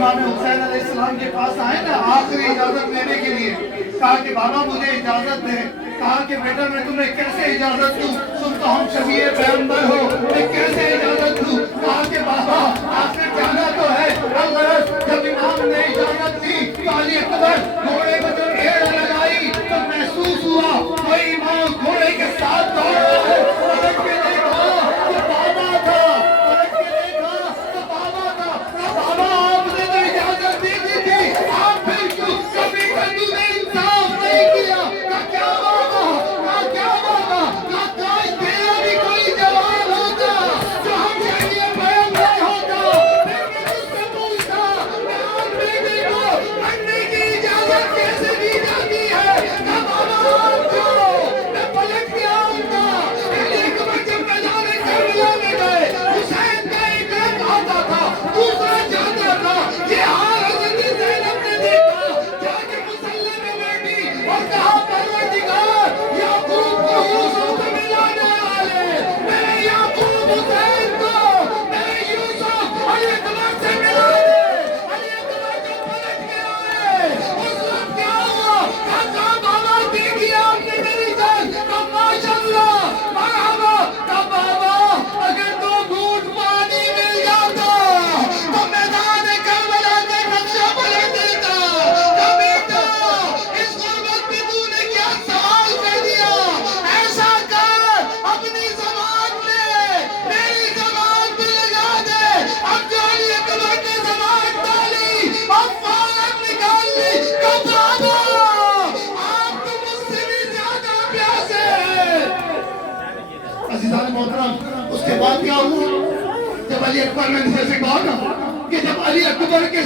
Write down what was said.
इमाम हुसैन अलैहिस्सलाम के पास आए ना आखिरी इजाजत लेने के लिए, कहा कि बाबा मुझे इजाजत दे। कहा कि बेटा मैं तुम्हें कैसे इजाजत दूं, तुम तो हम शफीए पैगंबर हो, मैं कैसे इजाजत दूं। कहा कि बाबा आखिर जाना तो है। जब इमाम ने इजाजत दी तो अली अकबर घोड़े को जो ढेर लगाई तो महसूस हुआ कोई इमाम घोड़े के साथ दौड़ रहा है। पलट के देखा तो बाबा था, पलट के देखा तो बाबा था। बाबा आपने तो इजाजत दी थी, आप फिर क्यों कभी तूने इंसाफ नहीं किया। क्या बाबा, क्या बाबा, काश तेरा भी कोई जवाब होता जो हम चाहिए पैगंबर होता। फिर मैं तुझसे पूछता मैं आप बेटे को मरने की इजाजत कैसे दी जाती है। क्या बाबा आप जो मैं पलट के आऊंगा। अली अकबर जब मैदान करबला में गए, हुसैन का एक रंग आता था, दूसरा जाता था। ये हाल हज़रत ज़ैनब ने देखा, जाके मुसल्ले में बैठी और कहा परवरदिगार याकूब को यूसुफ से मिलाने वाले, मेरे याकूब हुसैन को मेरे यूसुफ अली अकबर से मिला दे। अली अकबर जब पलट के आए उस वक्त क्या हुआ। कहा बाबा देखिए आपने मेरी जान। कहा माशाअल्लाह मरहबा। कहा बाबा अगर 2 घूंट पानी मिल जाता तो मैदान करबला का नक्शा पलट देता। कहा बेटा इस गुर्बत में तूने क्या सवाल कर दिया। ऐसा कर अपनी ज़बान पे मेरी ज़बान पे लगा दे। अब जो अली अकबर ने ज़बान डाली अब फौरन निकाल ली। कहा बाबा आप तो मुझसे भी ज्यादा प्यासे हैं। अज़ीज़ान मोहतरम उसके बाद क्या हुआ। जब अली अकबर ने जैसे कहा ना कि जब अली अकबर के